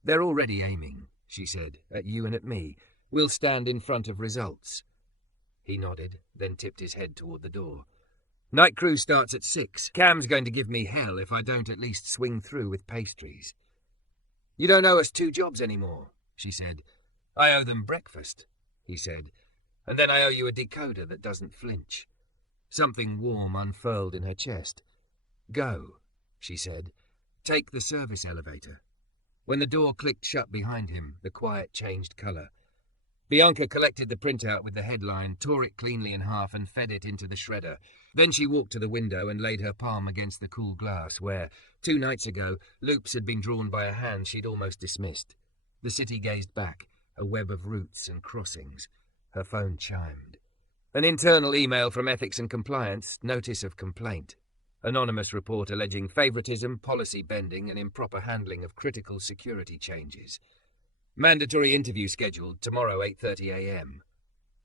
"They're already aiming," she said, "at you and at me. We'll stand in front of results." He nodded, then tipped his head toward the door. "Night crew starts at 6. Cam's going to give me hell if I don't at least swing through with pastries." "You don't owe us 2 jobs anymore," she said. "I owe them breakfast," he said. "And then I owe you a decoder that doesn't flinch." Something warm unfurled in her chest. "Go," she said. "Take the service elevator." When the door clicked shut behind him, the quiet changed colour. Bianca collected the printout with the headline, tore it cleanly in half and fed it into the shredder. Then she walked to the window and laid her palm against the cool glass where, 2 nights ago, loops had been drawn by a hand she'd almost dismissed. The city gazed back, a web of routes and crossings. Her phone chimed. An internal email from Ethics and Compliance, notice of complaint. Anonymous report alleging favoritism, policy bending, and improper handling of critical security changes. Mandatory interview scheduled tomorrow 8:30 a.m.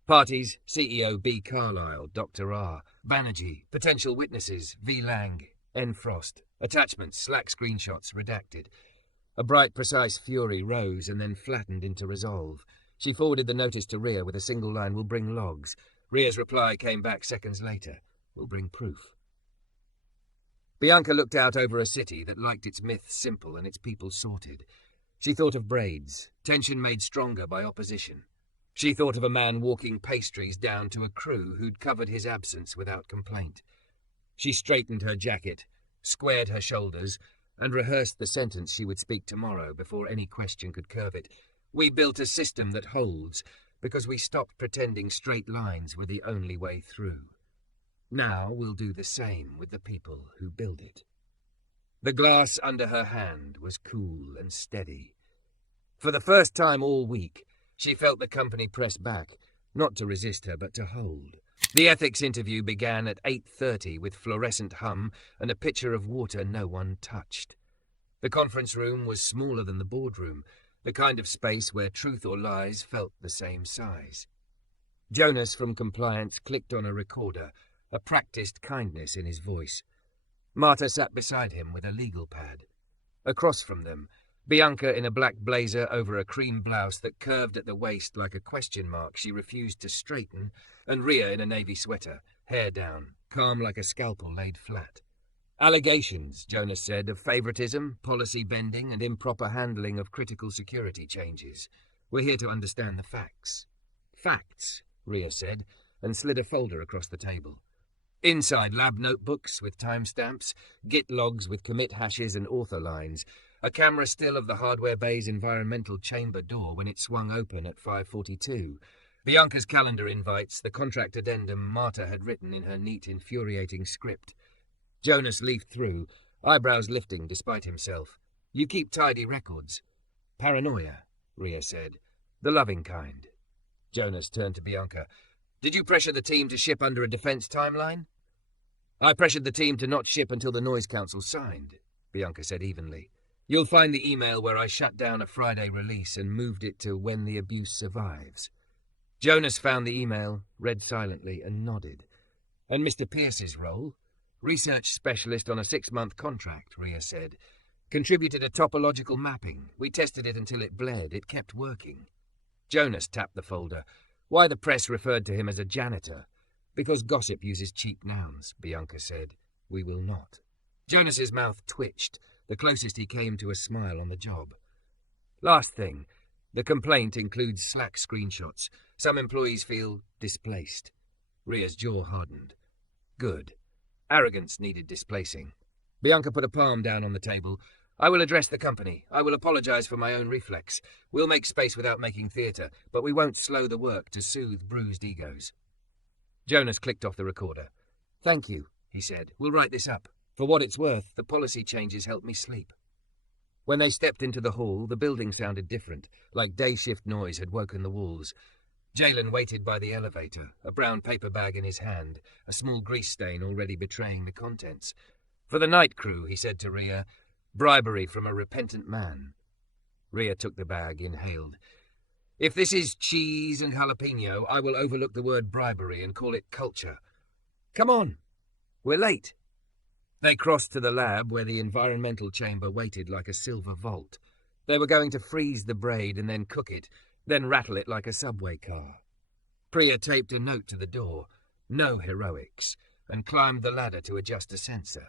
Parties, CEO B. Carlisle, Dr. R. Banerjee. Potential witnesses, V. Lang, N. Frost. Attachments, Slack screenshots, redacted. A bright, precise fury rose and then flattened into resolve. She forwarded the notice to Rhea with a single line, "Will bring logs." Rhea's reply came back seconds later, "Will bring proof." Bianca looked out over a city that liked its myths simple and its people sorted. She thought of braids, tension made stronger by opposition. She thought of a man walking pastries down to a crew who'd covered his absence without complaint. She straightened her jacket, squared her shoulders, and rehearsed the sentence she would speak tomorrow before any question could curve it. "We built a system that holds because we stopped pretending straight lines were the only way through. Now we'll do the same with the people who build it." The glass under her hand was cool and steady. For the first time all week, she felt the company press back, not to resist her, but to hold. The ethics interview began at 8:30 with fluorescent hum and a pitcher of water no one touched. The conference room was smaller than the boardroom, the kind of space where truth or lies felt the same size. Jonas from Compliance clicked on a recorder, a practiced kindness in his voice. Marta sat beside him with a legal pad. Across from them, Bianca in a black blazer over a cream blouse that curved at the waist like a question mark she refused to straighten, and Rhea in a navy sweater, hair down, calm like a scalpel laid flat. "Allegations," Jonas said, "of favoritism, policy bending, and improper handling of critical security changes. We're here to understand the facts." "Facts," Rhea said, and slid a folder across the table. Inside, lab notebooks with timestamps, Git logs with commit hashes and author lines, a camera still of the hardware bay's environmental chamber door when it swung open at 5:42. Bianca's calendar invites, the contract addendum Marta had written in her neat, infuriating script. Jonas leafed through, eyebrows lifting despite himself. "You keep tidy records." "Paranoia," Rhea said. "The loving kind." Jonas turned to Bianca. "Did you pressure the team to ship under a defense timeline?" "I pressured the team to not ship until the Noise Council signed," Bianca said evenly. "You'll find the email where I shut down a Friday release and moved it to when the abuse survives." Jonas found the email, read silently, and nodded. "And Mr. Pierce's role? Research specialist on a 6-month contract," Rhea said. "Contributed a topological mapping. We tested it until it bled. It kept working." Jonas tapped the folder. "Why the press referred to him as a janitor?" "Because gossip uses cheap nouns," Bianca said. "We will not." Jonas's mouth twitched, the closest he came to a smile on the job. "Last thing. The complaint includes Slack screenshots. Some employees feel displaced." Rhea's jaw hardened. "Good. Arrogance needed displacing." Bianca put a palm down on the table. "I will address the company. I will apologize for my own reflex. We'll make space without making theatre, but we won't slow the work to soothe bruised egos." Jonas clicked off the recorder. "Thank you," he said. "We'll write this up. For what it's worth, the policy changes helped me sleep." When they stepped into the hall, the building sounded different, like day shift noise had woken the walls. Jalen waited by the elevator, a brown paper bag in his hand, a small grease stain already betraying the contents. "For the night crew," he said to Rhea, "bribery from a repentant man." Rhea took the bag, inhaled. If this is cheese and jalapeno, I will overlook the word bribery and call it culture. Come on, we're late. They crossed to the lab where the environmental chamber waited like a silver vault. They were going to freeze the braid and then cook it, then rattle it like a subway car. Priya taped a note to the door, no heroics, and climbed the ladder to adjust a sensor.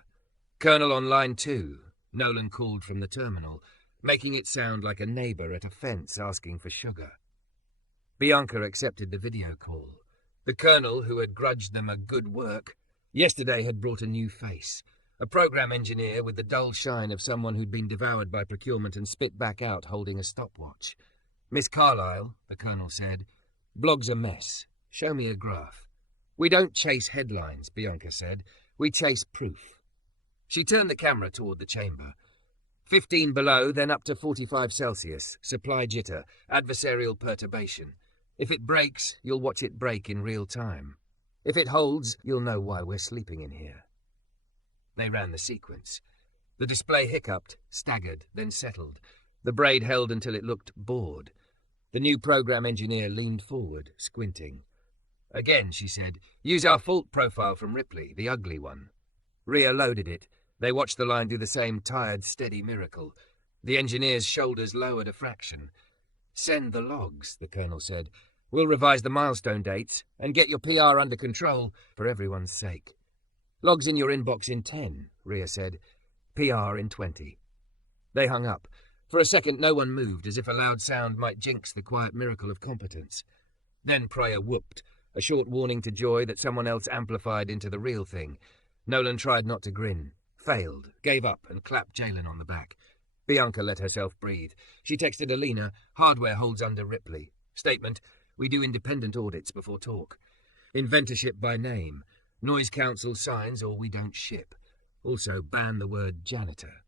Colonel on line 2, Nolan called from the terminal, making it sound like a neighbour at a fence asking for sugar. Bianca accepted the video call. The colonel, who had grudged them a good work, yesterday had brought a new face, a program engineer with the dull shine of someone who'd been devoured by procurement and spit back out holding a stopwatch. Miss Carlisle, the colonel said, blog's a mess. Show me a graph. We don't chase headlines, Bianca said. We chase proof. She turned the camera toward the chamber. 15 below, then up to 45 Celsius. Supply jitter, adversarial perturbation. If it breaks, you'll watch it break in real time. If it holds, you'll know why we're sleeping in here. They ran the sequence. The display hiccuped, staggered, then settled. The braid held until it looked bored. The new program engineer leaned forward, squinting. Again, she said, use our fault profile from Ripley, the ugly one. Rhea loaded it. They watched the line do the same tired, steady miracle. The engineer's shoulders lowered a fraction. Send the logs, the colonel said. We'll revise the milestone dates and get your PR under control for everyone's sake. Logs in your inbox in 10, Rhea said. PR in 20. They hung up. For a second, no one moved, as if a loud sound might jinx the quiet miracle of competence. Then Priya whooped, a short warning to Joy that someone else amplified into the real thing. Nolan tried not to grin, failed, gave up, and clapped Jalen on the back. Bianca let herself breathe. She texted Alina, hardware holds under Ripley. Statement, we do independent audits before talk. Inventorship by name. Noise council signs or we don't ship. Also ban the word janitor.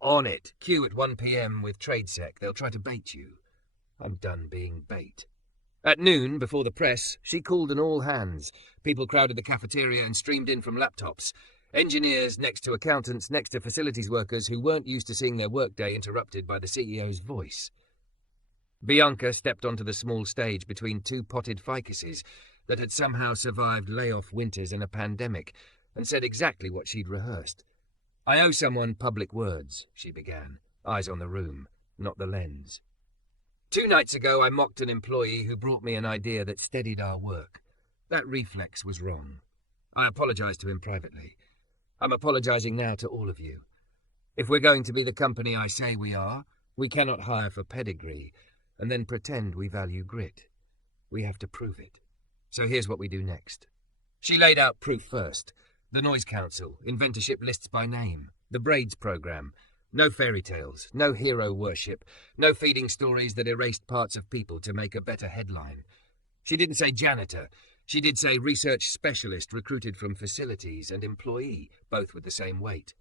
On it. Queue at 1 p.m. with TradeSec. They'll try to bait you. I'm done being bait. At noon, before the press, she called an all-hands. People crowded the cafeteria and streamed in from laptops. Engineers next to accountants, next to facilities workers who weren't used to seeing their workday interrupted by the CEO's voice. Bianca stepped onto the small stage between two potted ficuses that had somehow survived layoff winters and a pandemic, and said exactly what she'd rehearsed. I owe someone public words, she began, eyes on the room, not the lens. 2 nights ago I mocked an employee who brought me an idea that steadied our work. That reflex was wrong. I apologized to him privately. I'm apologizing now to all of you. If we're going to be the company I say we are, we cannot hire for pedigree and then pretend we value grit. We have to prove it. So here's what we do next. She laid out proof first. The Noise Council, inventorship lists by name, the Braids program. No fairy tales, no hero worship, no feeding stories that erased parts of people to make a better headline. She didn't say janitor. She did say research specialist recruited from facilities and employee, both with the same weight.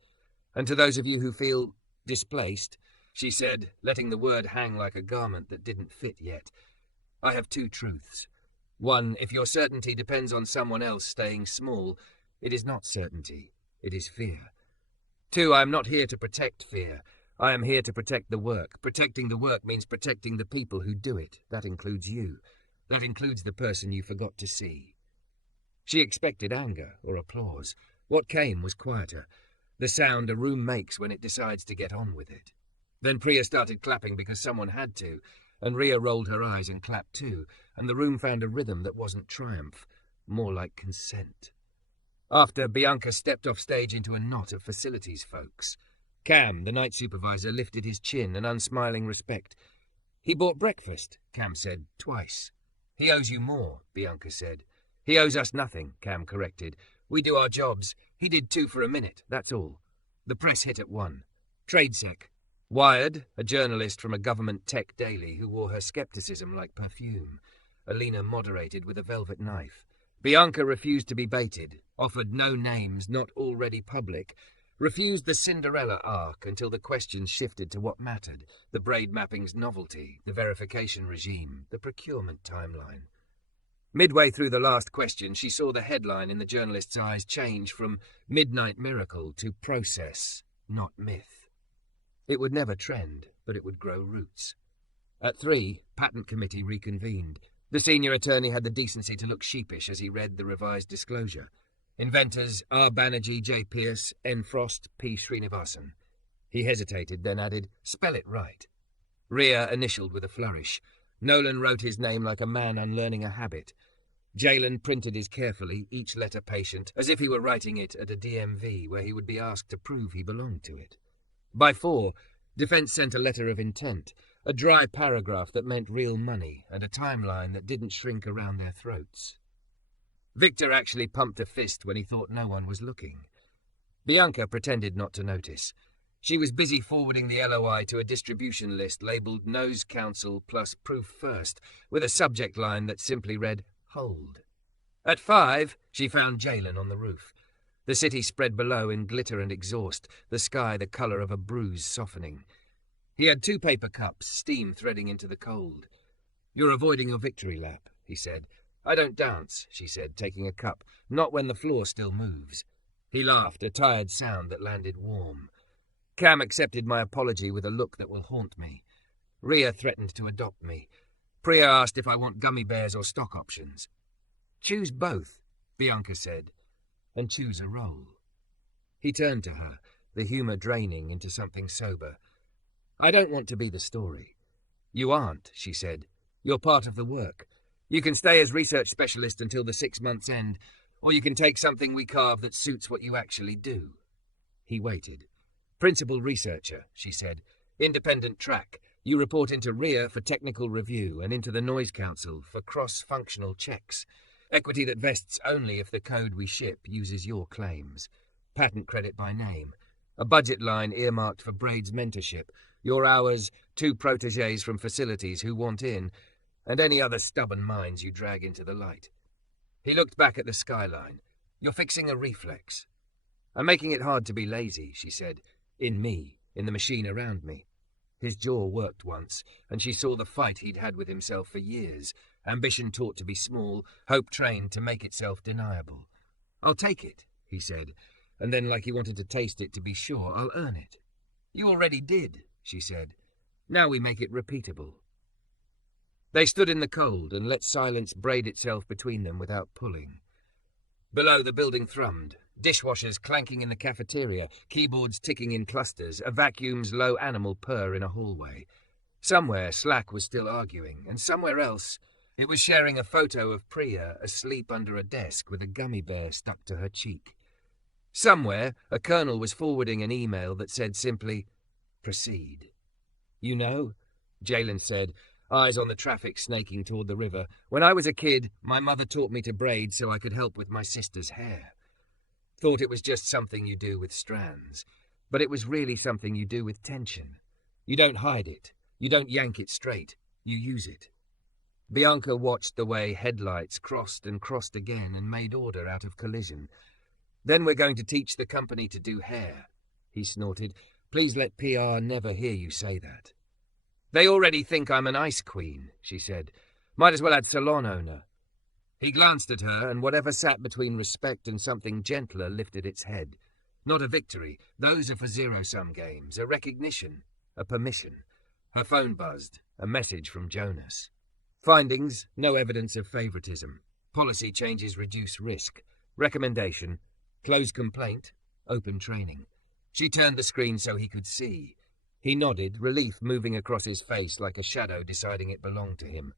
And to those of you who feel displaced, she said, letting the word hang like a garment that didn't fit yet, I have 2 truths. 1, if your certainty depends on someone else staying small, it is not certainty, it is fear. 2, I am not here to protect fear. I am here to protect the work. Protecting the work means protecting the people who do it. That includes you. That includes the person you forgot to see. She expected anger or applause. What came was quieter, the sound a room makes when it decides to get on with it. Then Priya started clapping because someone had to, and Rhea rolled her eyes and clapped too, and the room found a rhythm that wasn't triumph, more like consent. After, Bianca stepped off stage into a knot of facilities folks. Cam, the night supervisor, lifted his chin, an unsmiling respect. He bought breakfast, Cam said, twice. He owes you more, Bianca said. He owes us nothing, Cam corrected. We do our jobs. He did 2 for a minute, that's all. The press hit at 1. TradeSec. Wired, a journalist from a government tech daily who wore her skepticism like perfume. Alina moderated with a velvet knife. Bianca refused to be baited, offered no names not already public, refused the Cinderella arc until the questions shifted to what mattered, the braid mapping's novelty, the verification regime, the procurement timeline. Midway through the last question, she saw the headline in the journalist's eyes change from Midnight Miracle to Process, not Myth. It would never trend, but it would grow roots. At 3, patent committee reconvened. The senior attorney had the decency to look sheepish as he read the revised disclosure. Inventors R. Banerjee, J. Pierce, N. Frost, P. Srinivasan. He hesitated, then added, "Spell it right." Rhea initialed with a flourish. Nolan wrote his name like a man unlearning a habit. Jalen printed his carefully, each letter patient, as if he were writing it at a DMV where he would be asked to prove he belonged to it. By 4, Defense sent a letter of intent, a dry paragraph that meant real money and a timeline that didn't shrink around their throats. Victor actually pumped a fist when he thought no one was looking. Bianca pretended not to notice. She was busy forwarding the LOI to a distribution list labelled Nose Council plus Proof First, with a subject line that simply read, "Hold." At 5, she found Jalen on the roof. The city spread below in glitter and exhaust, the sky the colour of a bruise softening. He had 2 paper cups, steam threading into the cold. "You're avoiding your victory lap," he said. "I don't dance," she said, taking a cup, "not when the floor still moves." He laughed, a tired sound that landed warm. Cam accepted my apology with a look that will haunt me. Rhea threatened to adopt me. Priya asked if I want gummy bears or stock options. "Choose both," Bianca said, "and choose a role." He turned to her, the humour draining into something sober. "I don't want to be the story." "You aren't," she said. "You're part of the work. You can stay as research specialist until the 6 months end, or you can take something we carve that suits what you actually do." He waited. "Principal researcher," she said. "Independent track. You report into Rhea for technical review and into the Noise Council for cross-functional checks. Equity that vests only if the code we ship uses your claims. Patent credit by name. A budget line earmarked for Braid's mentorship. Your hours, 2 protégés from facilities who want in, and any other stubborn minds you drag into the light." He looked back at the skyline. "You're fixing a reflex." "I'm making it hard to be lazy," she said. "In me, in the machine around me." His jaw worked once, and she saw the fight he'd had with himself for years. Ambition taught to be small, hope trained to make itself deniable. "I'll take it," he said, and then, like he wanted to taste it to be sure, "I'll earn it." "You already did," she said. "Now we make it repeatable." They stood in the cold and let silence braid itself between them without pulling. Below, the building thrummed. Dishwashers clanking in the cafeteria, keyboards ticking in clusters, a vacuum's low animal purr in a hallway. Somewhere, Slack was still arguing, and somewhere else, it was sharing a photo of Priya asleep under a desk with a gummy bear stuck to her cheek. Somewhere, a colonel was forwarding an email that said simply, "Proceed." "You know," Jalen said, eyes on the traffic snaking toward the river, "when I was a kid, my mother taught me to braid so I could help with my sister's hair. Thought it was just something you do with strands, but it was really something you do with tension. You don't hide it. You don't yank it straight. You use it." Bianca watched the way headlights crossed and crossed again and made order out of collision. "Then we're going to teach the company to do hair," he snorted. "Please let PR never hear you say that." "They already think I'm an ice queen," she said. "Might as well add salon owner." He glanced at her, and whatever sat between respect and something gentler lifted its head. Not a victory. Those are for zero-sum games. A recognition. A permission. Her phone buzzed. A message from Jonas. Findings: no evidence of favoritism. Policy changes reduce risk. Recommendation: close complaint. Open training. She turned the screen so he could see. He nodded, relief moving across his face like a shadow deciding it belonged to him.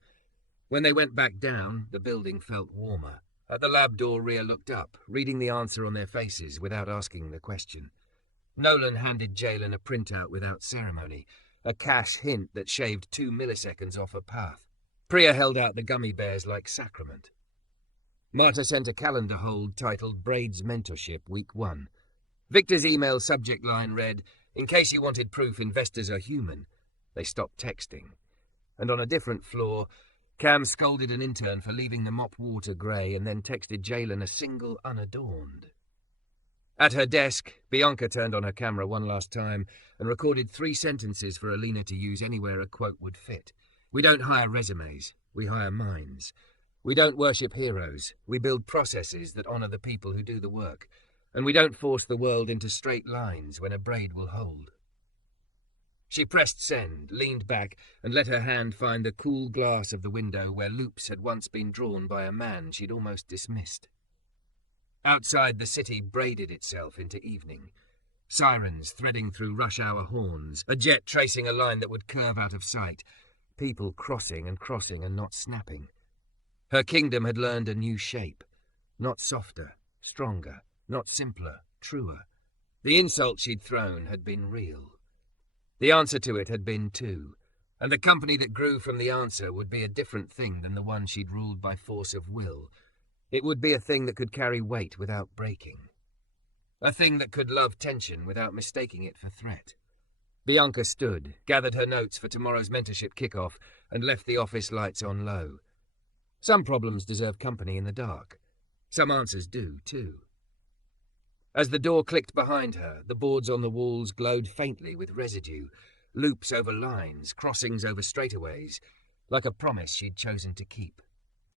When they went back down, the building felt warmer. At the lab door, Rhea looked up, reading the answer on their faces without asking the question. Nolan handed Jalen a printout without ceremony, a cash hint that shaved 2 milliseconds off a path. Priya held out the gummy bears like sacrament. Marta sent a calendar hold titled Braid's Mentorship, Week 1. Victor's email subject line read, "In case you wanted proof investors are human." They stopped texting. And on a different floor, Cam scolded an intern for leaving the mop water grey and then texted Jalen a single unadorned. At her desk, Bianca turned on her camera one last time and recorded 3 sentences for Alina to use anywhere a quote would fit. "We don't hire resumes, we hire minds. We don't worship heroes, we build processes that honour the people who do the work. And we don't force the world into straight lines when a braid will hold." She pressed send, leaned back, and let her hand find the cool glass of the window where loops had once been drawn by a man she'd almost dismissed. Outside, the city braided itself into evening. Sirens threading through rush-hour horns, a jet tracing a line that would curve out of sight, people crossing and not snapping. Her kingdom had learned a new shape, not softer, stronger, not simpler, truer. The insult she'd thrown had been real. The answer to it had been too, and the company that grew from the answer would be a different thing than the one she'd ruled by force of will. It would be a thing that could carry weight without breaking. A thing that could love tension without mistaking it for threat. Bianca stood, gathered her notes for tomorrow's mentorship kickoff, and left the office lights on low. Some problems deserve company in the dark. Some answers do, too. As the door clicked behind her, the boards on the walls glowed faintly with residue, loops over lines, crossings over straightaways, like a promise she'd chosen to keep.